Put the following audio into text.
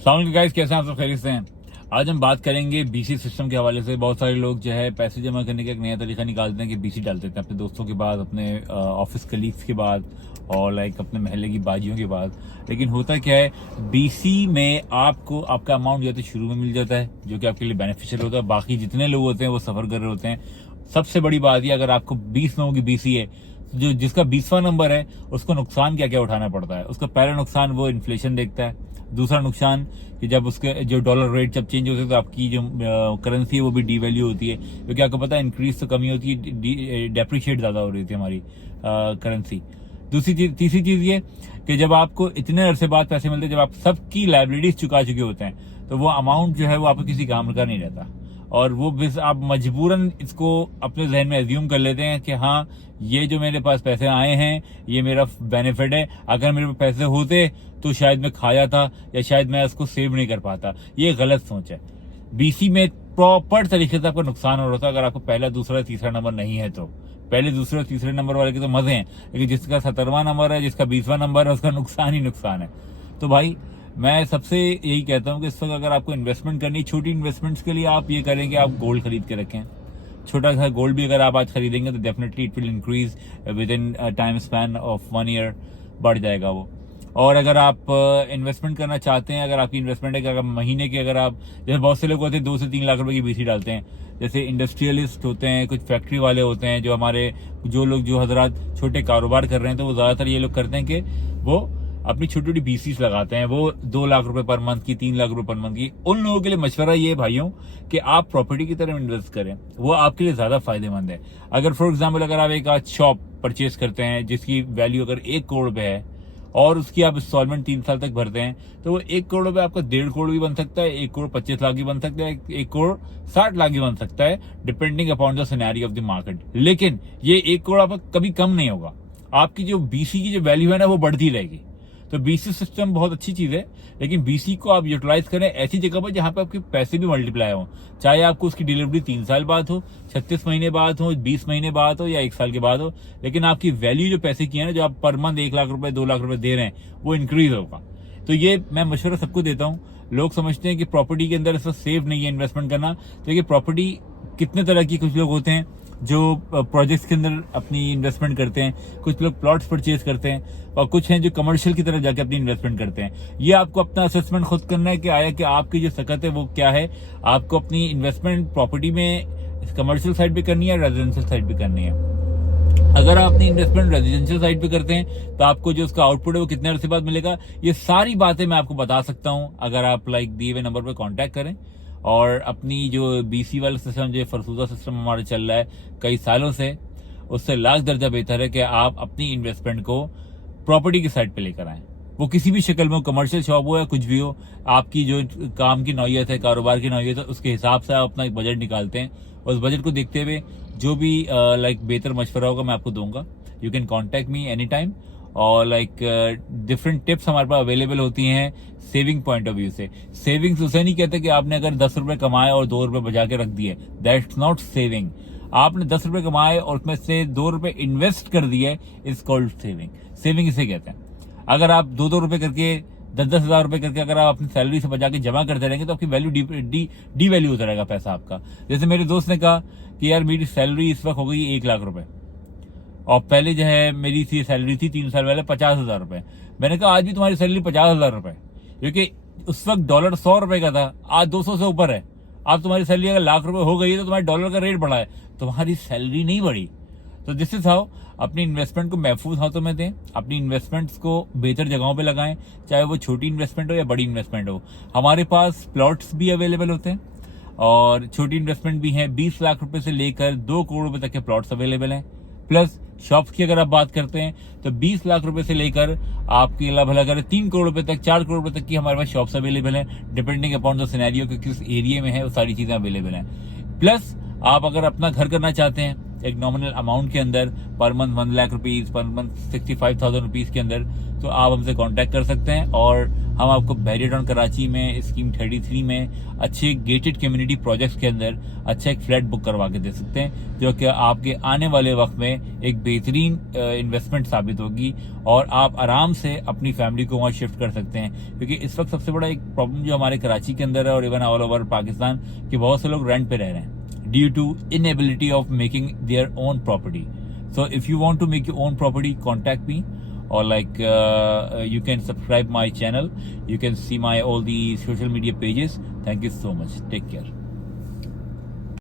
सलाम गाइस, कैसे हैं आप? सब खैरियत से हैं? आज हम बात करेंगे बीसी सिस्टम के हवाले से। बहुत सारे लोग जो है पैसे जमा करने का एक नया तरीका निकालते हैं कि बीसी डाल देते हैं अपने दोस्तों के बाद, अपने ऑफिस कलीग्स के बाद और अपने महल्ले की बाजियों के बाद। लेकिन होता क्या है, बीसी में आपको आपका अमाउंट जो है शुरू में मिल जाता है, जो कि आपके लिए बेनिफिशियल होता है। बाकी जितने लोग होते हैं वो सफर कर रहे होते हैं। सबसे बड़ी बात यह, अगर आपको 20 लोगों की बीसी है, जो जिसका 20वां नंबर है उसको नुकसान क्या क्या उठाना पड़ता है। उसका पहला नुकसान वो इन्फ्लेशन देखता है। दूसरा नुकसान कि जब उसके जो डॉलर रेट जब चेंज होते हैं तो आपकी जो करेंसी है वो भी डीवैल्यू होती है, क्योंकि आपको पता है इंक्रीज तो कमी होती है, डेप्रिशिएट ज़्यादा हो रही थी हमारी करेंसी। दूसरी चीज, तीसरी चीज़ ये कि जब आपको इतने अरसे बाद पैसे मिलते हैं, जब आप सबकी लाइबिलिटीज चुका चुके होते हैं, तो वो अमाउंट जो है वो आपको किसी काम का नहीं रहता। और वो बस आप मजबूरन इसको अपने जहन में एज्यूम कर लेते हैं कि हाँ, ये जो मेरे पास पैसे आए हैं ये मेरा बेनिफिट है। अगर मेरे पास पैसे होते तो शायद मैं खा जाता या शायद मैं उसको सेव नहीं कर पाता। ये गलत सोच है। बीसी में प्रॉपर तरीके से आपका नुकसान हो रहा था अगर आपको पहला, दूसरा, तीसरा नंबर नहीं है तो। पहले, दूसरे और तीसरे नंबर वाले के तो मजे हैं, लेकिन जिसका 17वां नंबर है, जिसका 20वां नंबर है, उसका नुकसान ही नुकसान है। तो भाई, मैं सबसे यही कहता हूँ कि इस वक्त अगर आपको इन्वेस्टमेंट करनी, छोटी इन्वेस्टमेंट्स के लिए आप ये करें कि आप गोल्ड खरीद के रखें। छोटा सा गोल्ड भी अगर आप आज खरीदेंगे तो definitely it will increase with in time span of 1 year, बढ़ जाएगा वो। और अगर आप इन्वेस्टमेंट करना चाहते हैं, अगर आपकी इन्वेस्टमेंट है कि अगर महीने के, अगर आप, जैसे बहुत से लोग होते हैं 2 से 3 लाख रुपए की बीसी डालते हैं, जैसे इंडस्ट्रियलिस्ट होते हैं, कुछ फैक्ट्री वाले होते हैं, जो हमारे जो लोग, जो हजरात छोटे कारोबार कर रहे हैं, तो वो ज्यादातर ये लोग करते हैं कि वो अपनी छोटी छोटी बीसीस लगाते हैं। वो 2 लाख रुपए पर मंथ की, 3 लाख रुपए पर मंथ की। उन लोगों के लिए मशवरा ये भाइयों कि आप प्रॉपर्टी की तरफ इन्वेस्ट करें, वो आपके लिए ज्यादा फायदेमंद है। अगर फॉर एग्जाम्पल अगर आप एक आज शॉप परचेज करते हैं जिसकी वैल्यू अगर 1 करोड़ रुपए है और उसकी आप इंस्टॉलमेंट 3 साल तक भरते हैं, तो वो 1 करोड़ रुपए आपका 1.5 करोड़ भी बन सकता है, 1 करोड़ 25 लाख भी बन सकता है, 1 करोड़ 60 लाख भी बन सकता है, depending upon the scenario of the market. लेकिन ये 1 करोड़ आपका कभी कम नहीं होगा। आपकी जो बीसी की जो वैल्यू है ना, वो बढ़ती रहेगी। तो बीसी सिस्टम बहुत अच्छी चीज है, लेकिन बीसी को आप यूटिलाइज करें ऐसी जगह पर जहां पे आपके पैसे भी मल्टीप्लाई हो। चाहे आपको उसकी डिलीवरी 3 साल बाद हो, 36 महीने बाद हो, 20 महीने बाद हो या 1 साल के बाद हो, लेकिन आपकी वैल्यू जो पैसे की है ना, जो आप पर मंथ 1 लाख रुपए, 2 लाख रुपए दे रहे हैं, वो इंक्रीज होगा। तो ये मैं मशवरा सबको देता हूँ। लोग समझते हैं कि प्रॉपर्टी के अंदर ऐसा सेफ नहीं है इन्वेस्टमेंट करना। देखिए, प्रॉपर्टी कितने तरह की, कुछ लोग होते हैं जो प्रोजेक्ट्स के अंदर अपनी इन्वेस्टमेंट करते हैं, कुछ लोग प्लॉट्स परचेज करते हैं, और कुछ हैं जो कमर्शियल की तरफ जाके अपनी इन्वेस्टमेंट करते हैं। ये आपको अपना असेसमेंट खुद करना है कि आया कि आपकी जो सकत है वो क्या है। आपको अपनी इन्वेस्टमेंट प्रॉपर्टी में कमर्शियल साइड पे करनी है, रेजिडेंशियल साइड पे करनी है। अगर आप अपनी इन्वेस्टमेंट रेजिडेंशियल साइड पे करते हैं तो आपको जो उसका आउटपुट है वो कितने अरसे बाद मिलेगा, ये सारी बातें मैं आपको बता सकता हूं अगर आप दिए हुए नंबर पर कांटेक्ट करें। और अपनी जो बीसी वाला सिस्टम, जो फरसूदा सिस्टम हमारा चल रहा है कई सालों से, उससे लाख दर्जा बेहतर है कि आप अपनी इन्वेस्टमेंट को प्रॉपर्टी की साइड पे लेकर आए। वो किसी भी शक्ल में हो, कमर्शियल शॉप हो या कुछ भी हो, आपकी जो काम की नौयत है, कारोबार की नौयत है, उसके हिसाब से आप अपना एक बजट निकालते हैं। उस बजट को देखते हुए जो भी बेहतर मशवरा होगा मैं आपको दूंगा। You can contact me any time. और डिफरेंट टिप्स हमारे पास अवेलेबल होती हैं सेविंग पॉइंट ऑफ व्यू से। सेविंग्स उसे नहीं कहते कि आपने अगर 10 रुपए कमाए और 2 रुपए बचा के रख दिए, दैट्स नॉट सेविंग। आपने 10 रुपए कमाए और उसमें से 2 रुपए इन्वेस्ट कर दिए, इज कॉल्ड सेविंग। सेविंग इसे कहते हैं। अगर आप 2-2 रुपए करके, 10-10 हजार रुपए करके अगर आप अपनी सैलरी से बचा के जमा करते रहेंगे तो आपकी वैल्यू डी वैल्यू होता रहेगा पैसा आपका। जैसे मेरे दोस्त ने कहा कि यार मेरी सैलरी इस वक्त हो गई 1 लाख रुपए, और पहले जो है मेरी सैलरी थी 3 साल पहले 50,000 रुपए। मैंने कहा आज भी तुम्हारी सैलरी 50,000 रुपए, क्योंकि उस वक्त डॉलर 100 रुपए का था, आज 200 से ऊपर है। अब तुम्हारी सैलरी अगर लाख रुपए हो गई है तो तुम्हारे डॉलर का रेट बढ़ा है, तुम्हारी सैलरी नहीं बढ़ी। तो दिस इज हाउ अपनी इन्वेस्टमेंट को महफूज हाथों में दें, अपनी इन्वेस्टमेंट्स को बेहतर जगहों पे लगाएं, चाहे वो छोटी इन्वेस्टमेंट हो या बड़ी इन्वेस्टमेंट हो। हमारे पास प्लॉट्स भी अवेलेबल होते हैं और छोटी इन्वेस्टमेंट भी है। 20 लाख रुपए से लेकर 2 करोड़ रुपए तक के प्लॉट्स अवेलेबल हैं। प्लस शॉप्स की अगर आप बात करते हैं तो 20 लाख रुपए से लेकर आपकी अल्लाह भला करे 3 करोड़ रुपए तक, 4 करोड़ रुपए तक की हमारे पास शॉप्स अवेलेबल हैं, डिपेंडिंग अपॉन द सिनेरियो कि किस एरिया में है वो सारी चीजें अवेलेबल हैं। प्लस आप अगर अपना घर करना चाहते हैं एक नॉमिनल अमाउंट के अंदर, per month 1 lakh rupees, per month 65,000 rupees के अंदर, तो आप हमसे कांटेक्ट कर सकते हैं और हम आपको बैरियर टाउन कराची में स्कीम 33 में अच्छे गेटेड कम्युनिटी प्रोजेक्ट्स के अंदर अच्छा एक फ्लैट बुक करवा के दे सकते हैं, जो कि आपके आने वाले वक्त में एक बेहतरीन इन्वेस्टमेंट साबित होगी और आप आराम से अपनी फैमिली को वहाँ शिफ्ट कर सकते हैं। क्योंकि इस वक्त सबसे बड़ा एक प्रॉब्लम जो हमारे कराची के अंदर है और इवन ऑल ओवर पाकिस्तान कि बहुत से लोग रेंट पे रह रहे हैं due to inability of making their own property. So if you want to make your own property, contact me, or like you can subscribe my channel. You can see my all the social media pages. Thank you so much. Take care.